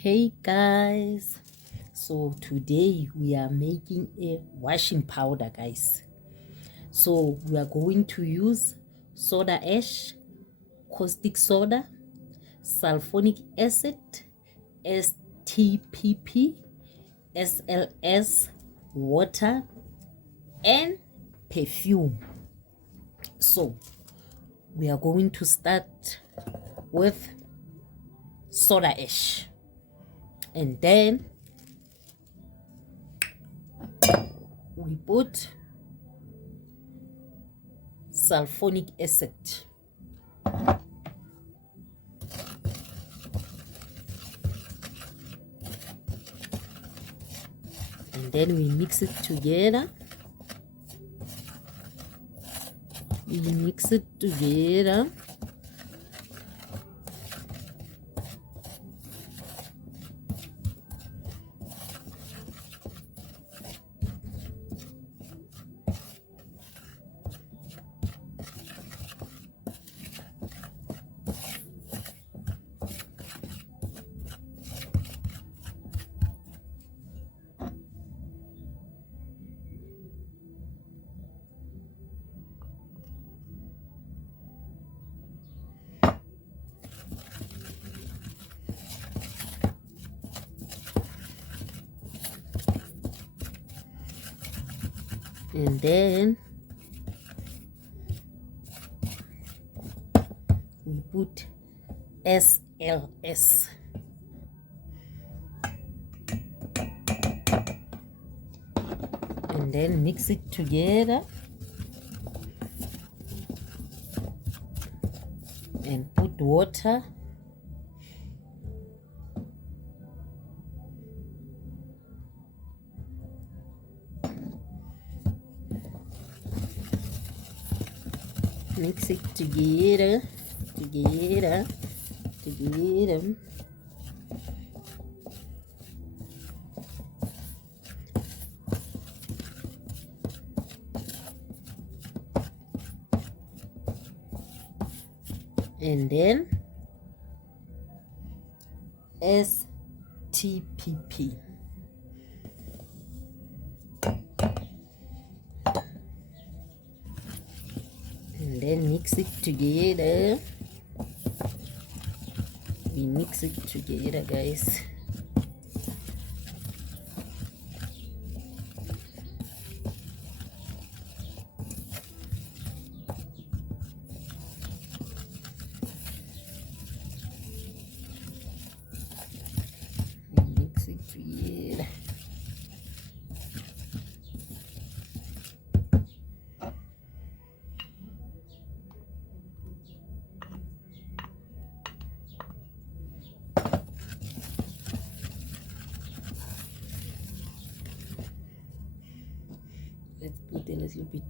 Hey guys, so today we are making a washing powder, guys. So we are going to use soda ash, caustic soda, sulfonic acid, STPP, SLS, water, and perfume. So we are going to start with soda ash, and then we put sulfonic acid, and then we mix it together. And then we put SLS, and then mix it together and put water, mix it together, and then STPP, and then mix it together. We mix it together, guys. Mix it together. Let's put a little bit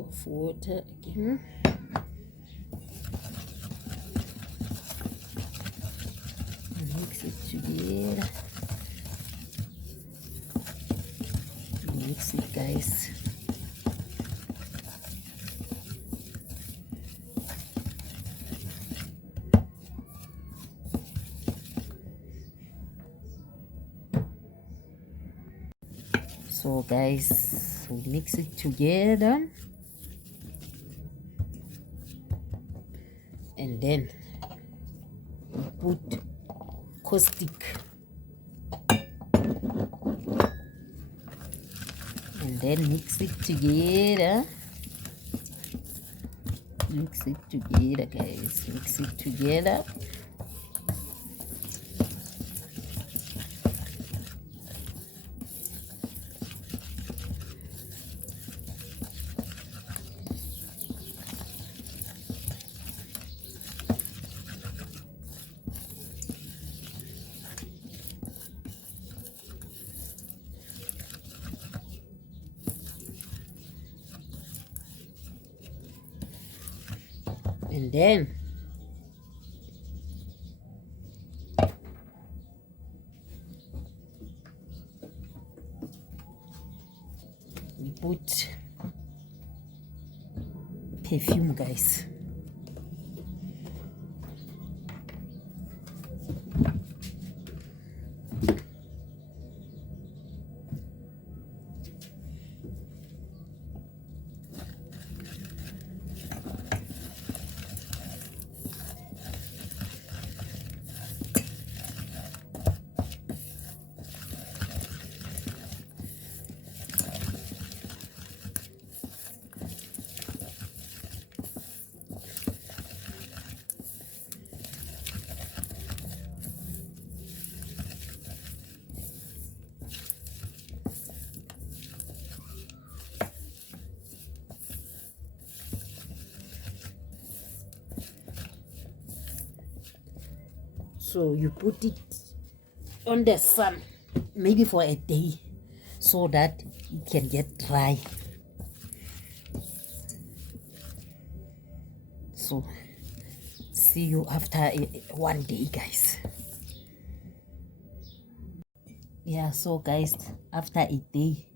of water again. Mix it together. Mix it, guys. So guys, we mix it together, and then we put caustic, and then mix it together. Mix it together, guys. Mix it together. And then we put perfume, guys. So you put it on the sun maybe for a day so that it can get dry. So see you after one day, guys. Yeah, so guys, after a day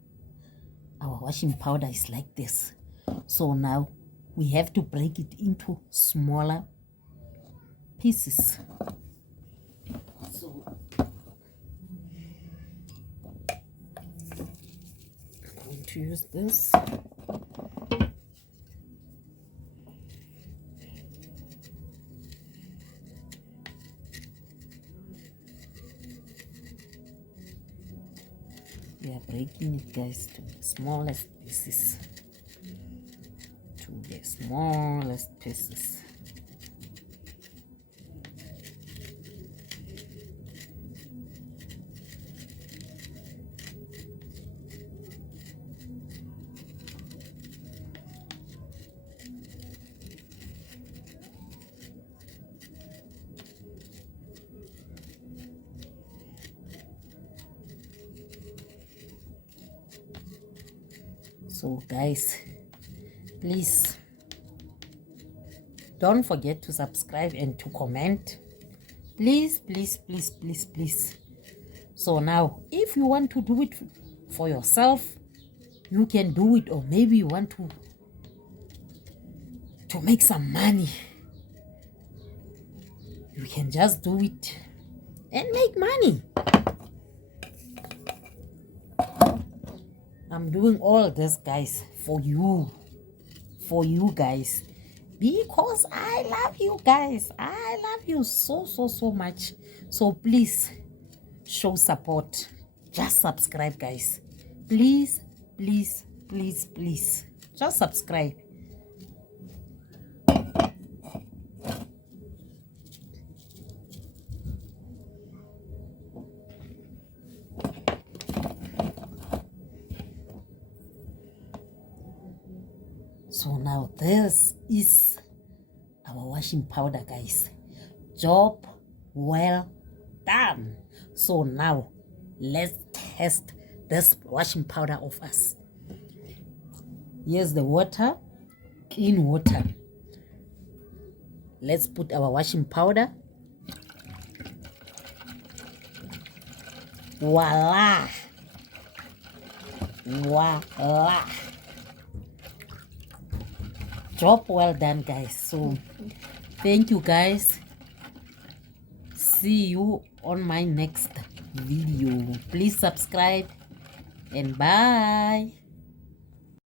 our washing powder is like this. So now we have to break it into smaller pieces. So I'm going to use this. We are breaking it, guys, to the smallest pieces. To the smallest pieces. So guys, please don't forget to subscribe and to comment. Please, please, please, please, please. So now if you want to do it for yourself, you can do it, or maybe you want to make some money, you can just do it and make money. I'm doing all this, guys, for you guys, because I love you guys. I love you so much. So please show support. Just subscribe, guys. Please, please, please, please, just subscribe. So now this is our washing powder, guys. Job well done. So now let's test this washing powder of us. Here's the water, clean water. Let's put our washing powder. Voila! Voila! Job well done, guys. So thank you, guys. See you on my next video. Please subscribe and bye.